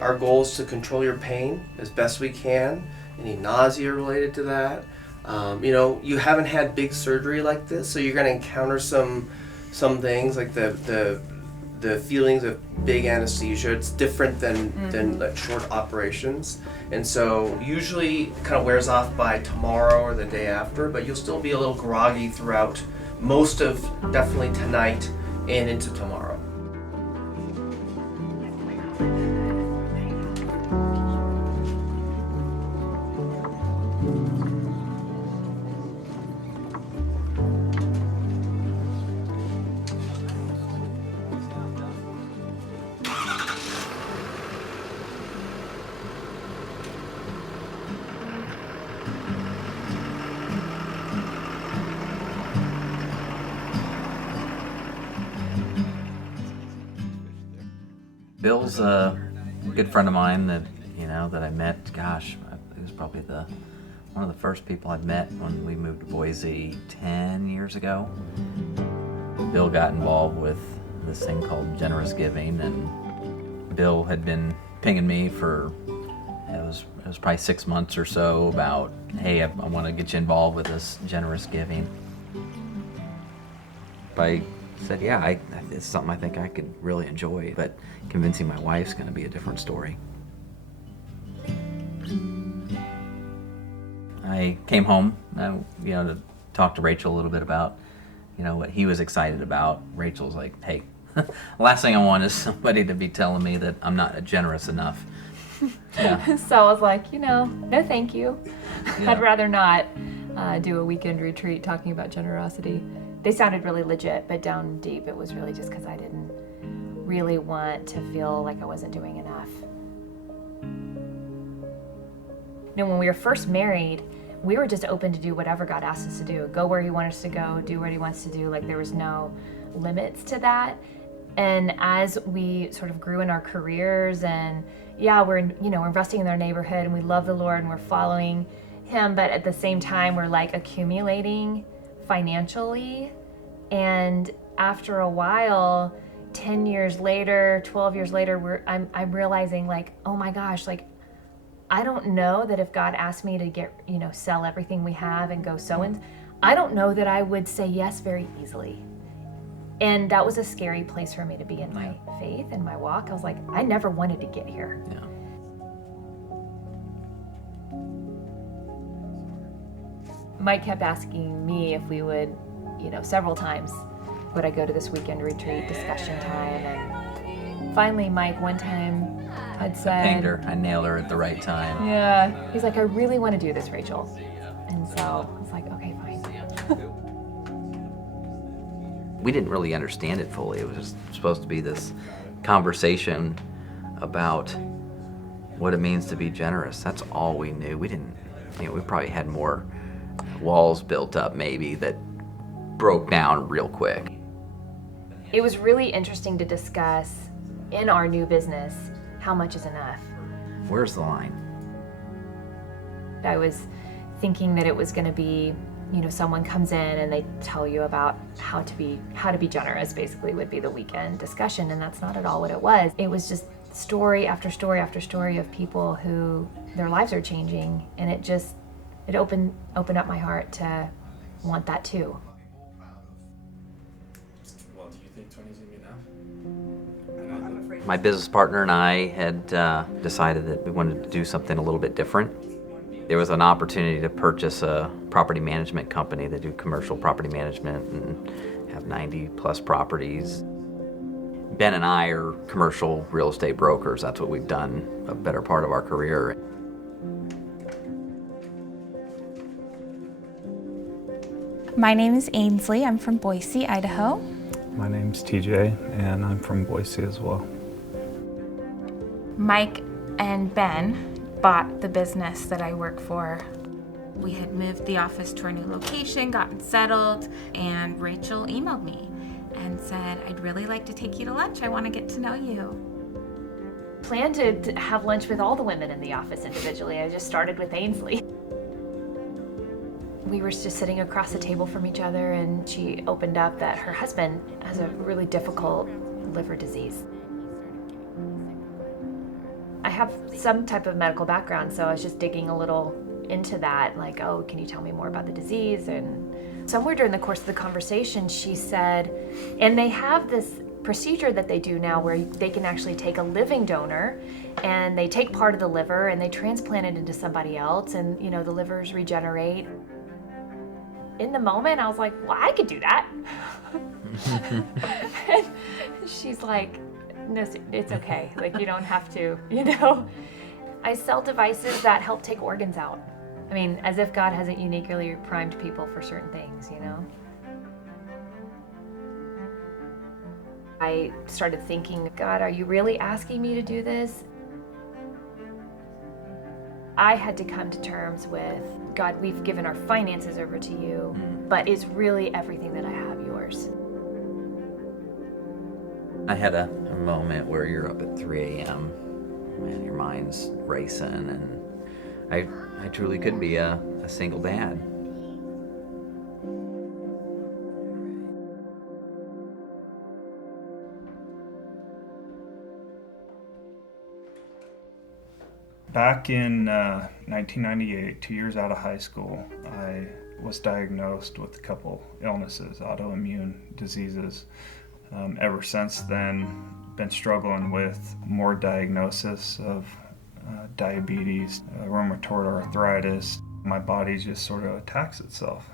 Our goal is to control your pain as best we can, any nausea related to that. You haven't had big surgery like this, so you're going to encounter some things like the feelings of big anesthesia. It's different than like short operations, and so usually kind of wears off by tomorrow or the day after, but you'll still be a little groggy throughout most of definitely tonight and into tomorrow. Bill's a good friend of mine that I met. Gosh, he was probably one of the first people I met when we moved to Boise 10 years ago. Bill got involved with this thing called generous giving, and Bill had been pinging me for it was probably 6 months or so about, hey, I want to get you involved with this generous giving. I said, yeah, it's something I think I could really enjoy, but convincing my wife's going to be a different story. I came home, to talk to Rachel a little bit about, what he was excited about. Rachel's like, hey, the last thing I want is somebody to be telling me that I'm not generous enough. Yeah. So I was like, no thank you. Yeah. I'd rather not do a weekend retreat talking about generosity. They sounded really legit, but down deep it was really just because I didn't really want to feel like I wasn't doing enough. When we were first married, we were just open to do whatever God asked us to do. Go where he wanted us to go, do what he wants to do. Like, there was no limits to that. And as we sort of grew in our careers, and we're investing in our neighborhood, and we love the Lord and we're following him, but at the same time we're like accumulating financially. And after a while, 10 years later, 12 years later, I'm realizing, like, oh my gosh, like, I don't know that if God asked me to get, sell everything we have and go I don't know that I would say yes very easily. And that was a scary place for me to be in my faith and my walk. I was like, I never wanted to get here. Yeah. Mike kept asking me if we would, several times, would I go to this weekend retreat discussion time? And finally, Mike, one time, had said, I pinged her. I nailed her at the right time. Yeah. He's like, I really want to do this, Rachel. And so I was like, okay, fine. We didn't really understand it fully. It was just supposed to be this conversation about what it means to be generous. That's all we knew. We didn't, we probably had more walls built up maybe that broke down real quick. It was really interesting to discuss in our new business, how much is enough? Where's the line? I was thinking that it was going to be, someone comes in and they tell you about how to be generous, basically, would be the weekend discussion, and that's not at all what it was. It was just story after story after story of people who their lives are changing, and it opened up my heart to want that too. Well, do you think 20 is going to be enough? My business partner and I had decided that we wanted to do something a little bit different. There was an opportunity to purchase a property management company that do commercial property management and have 90 plus properties. Ben and I are commercial real estate brokers. That's what we've done a better part of our career. My name is Ainsley. I'm from Boise, Idaho. My name's TJ, and I'm from Boise as well. Mike and Ben bought the business that I work for. We had moved the office to our new location, gotten settled, and Rachel emailed me and said, I'd really like to take you to lunch. I want to get to know you. Planned to have lunch with all the women in the office individually. I just started with Ainsley. We were just sitting across the table from each other, and she opened up that her husband has a really difficult liver disease. I have some type of medical background, so I was just digging a little into that, like, oh, can you tell me more about the disease? And somewhere during the course of the conversation, she said, and they have this procedure that they do now where they can actually take a living donor and they take part of the liver and they transplant it into somebody else, and the livers regenerate. In the moment, I was like, well, I could do that. And she's like, no, it's okay. Like, you don't have to, I sell devices that help take organs out. I mean, as if God hasn't uniquely primed people for certain things, I started thinking, God, are you really asking me to do this? I had to come to terms with, God, we've given our finances over to you, but is really everything that I have yours? I had a moment where you're up at 3 a.m. and your mind's racing, and I truly could be a single dad. Back in 1998, 2 years out of high school, I was diagnosed with a couple illnesses, autoimmune diseases. Ever since then, been struggling with more diagnosis of diabetes, rheumatoid arthritis. My body just sort of attacks itself.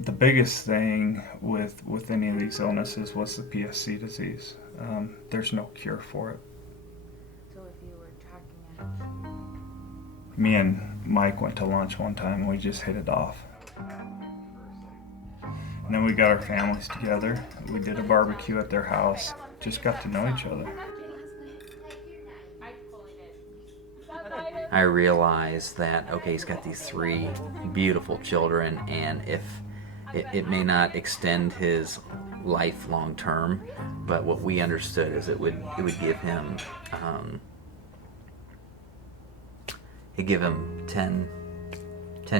The biggest thing with any of these illnesses was the PSC disease. There's no cure for it. So if you were tracking it. Me and Mike went to lunch one time and we just hit it off. And then we got our families together. We did a barbecue at their house. Just got to know each other. I realized that, okay, he's got these 3 beautiful children, and if it may not extend his life long term, but what we understood is it would give him it'd give him 10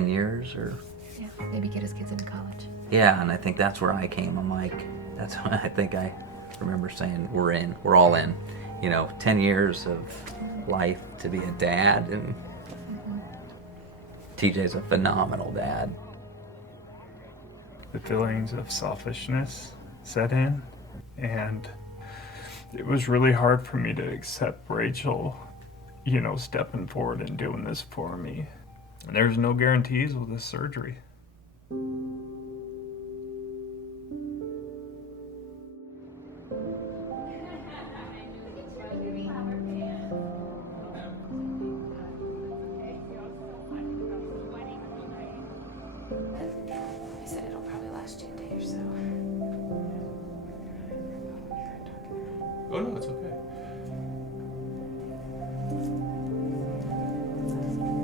years, or Yeah, maybe get his kids into college. yeah, and I think that's where I came. I'm like, that's when I think I remember saying, we're all in, 10 years of life to be a dad, and TJ's a phenomenal dad. The feelings of selfishness set in, and it was really hard for me to accept Rachel, stepping forward and doing this for me. And there's no guarantees with this surgery. I said it'll probably last you a day or so. Oh no, it's okay.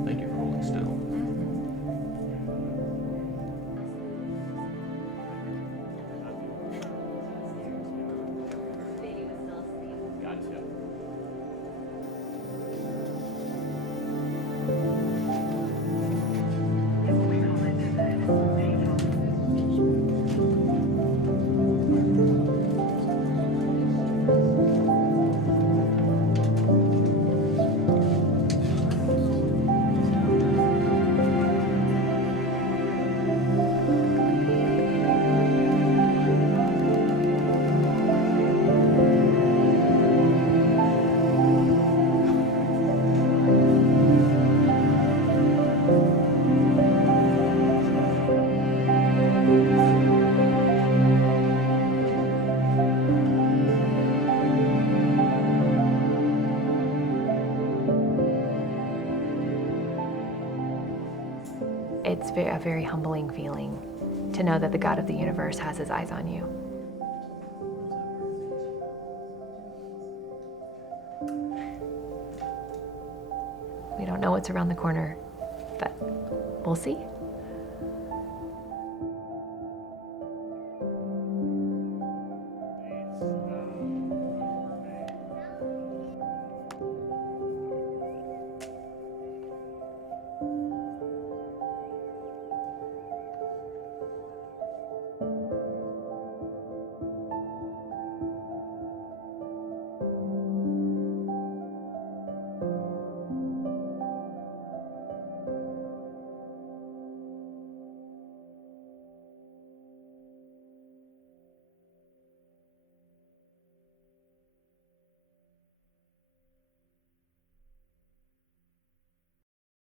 Thank you for holding still. Gotcha. It's a very humbling feeling to know that the God of the universe has his eyes on you. We don't know what's around the corner, but we'll see.